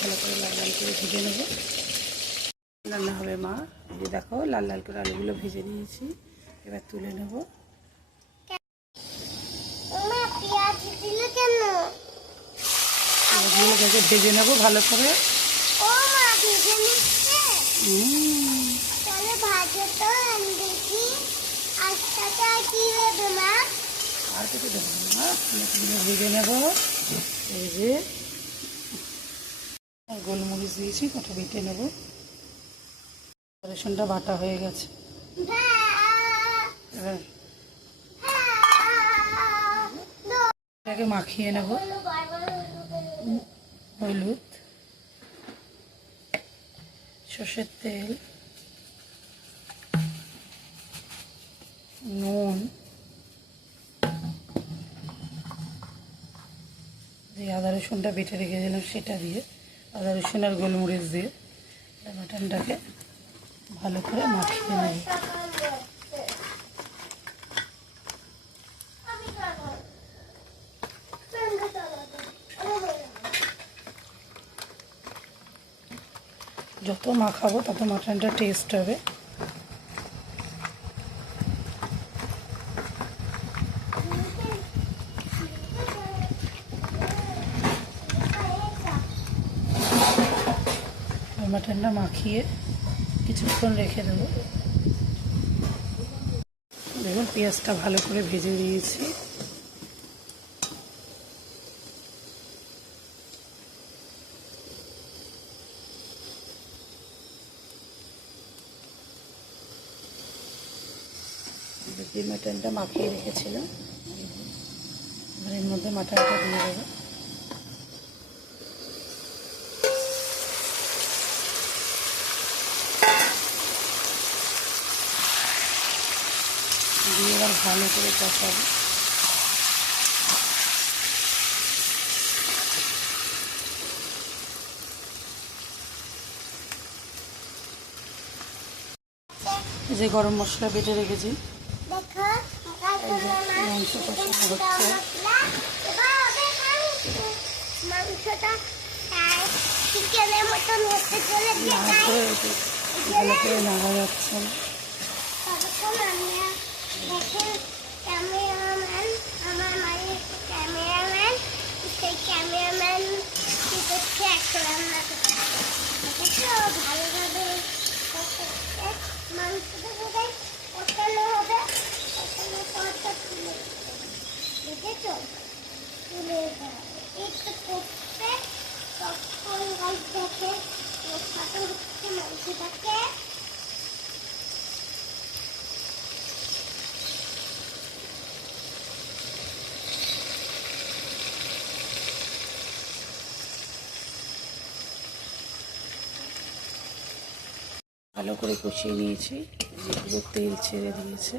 ভালো করে লাল লাল করে ভেজে নেব। রান্না হবে মা। যে দেখো লাল লাল করে আলুগুলো ভেজে নিয়েছি। এবার তুলে নেব। আলুগুলো ভেজে নেব ভালো করে। আর কিছু দেবো না ভেজে নেব। এই যে আর গোলমরিচ দিয়েছি, কটা বেটে নেব। রসুনটা বাটা হয়ে গেছে। এবার এটাকে মাখিয়ে নেব। হলুদ। সর্ষের তেল। নুন। যে আদা রসুনটা বেটে রেখেছিলাম সেটা দিয়ে। আদা রসুন আর গোলমরিচ দিয়ে মাটনটাকে ভালো করে মাখিয়ে নেই যত মাখাবো তত মাটনটা টেস্ট হবে। মাটনটা মাখিয়ে কিছুক্ষণ রেখে দেবো। দেখুন, পেঁয়াজটা ভালো করে ভেজে দিয়েছি মাটনটা মাখিয়ে রেখেছিলাম। এবার এর মধ্যে মাটনটা দিয়ে দেবো। দিয়ে এবার ভালো করে কষাবো। যে গরম মশলা বেটে রেখেছি। দেখো মাংস কষানো হচ্ছে। মাংসটা চিকেনের মতন হতে চলে ভালো করে নাড়া যাচ্ছে। না ক্যামেরাম্যান আমার মানে ক্যামেরাম্যান সেই ক্যামেরাম্যান কি করছে ভালো করে কষিয়ে নিয়েছি। যেগুলো তেল ছেড়ে দিয়েছে।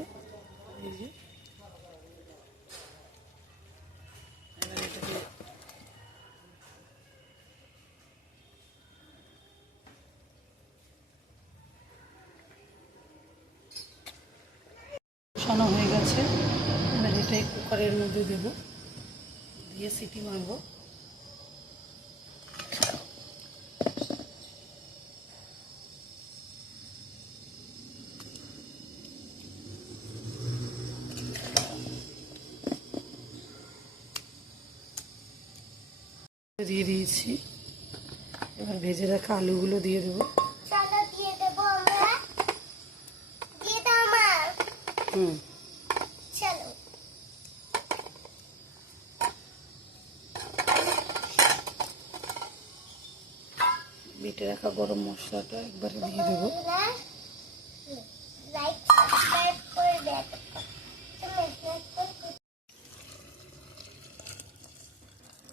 হয়ে গেছে। এবার এটাই কুকারের মধ্যে দেব। দিয়ে সিটি মারবো। দিয়ে দিয়েছি। এবার ভেজে রাখা আলুগুলো দিয়ে দেবো। হুম। বেটে রাখা গরম মশলাটা একবারে দিয়ে দেবো লাইক সাবস্ক্রাইব করে দেখ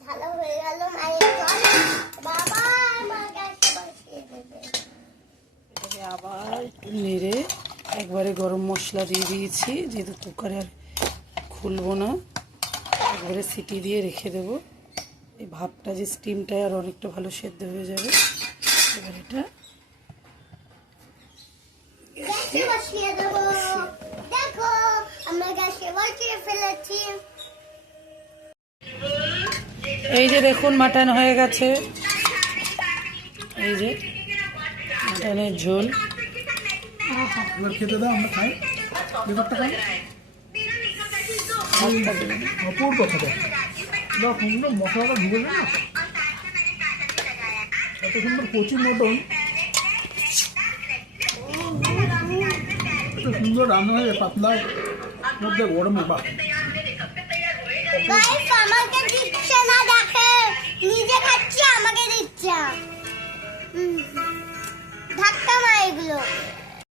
ভালো হয়ে গেল মায়ের জল বাবা আমার কাছে বসিয়ে দেবে এটাকে আবার একটু নেড়ে একবারে গরম মশলা দিয়ে দিয়েছি যেহেতু কুকারে আর খুলবো না একবারে সিটি দিয়ে রেখে দেবো। এই ভাবটা যে স্টিমটায় আর অনেকটা ভালো সেদ্ধ হয়ে যাবে এবার এটা এই যে দেখুন মাটন হয়ে গেছে। এই যে মাটনের ঝোল। এবার খেতে দাও, আমরা খাই। ব্যাপারটা খাই। অপূর্ব বা সুন্দর মশলাটা ঢুকে না? এত সুন্দর কচি মটন। এত সুন্দর রান্না হয়ে পাতলা। মধ্যে গরমে বা আমাকে দিচ্ছে না, দেখে। নিজে খাচ্ছি, আমাকে দিচ্ছে। ধাক্কা মার এগুলো।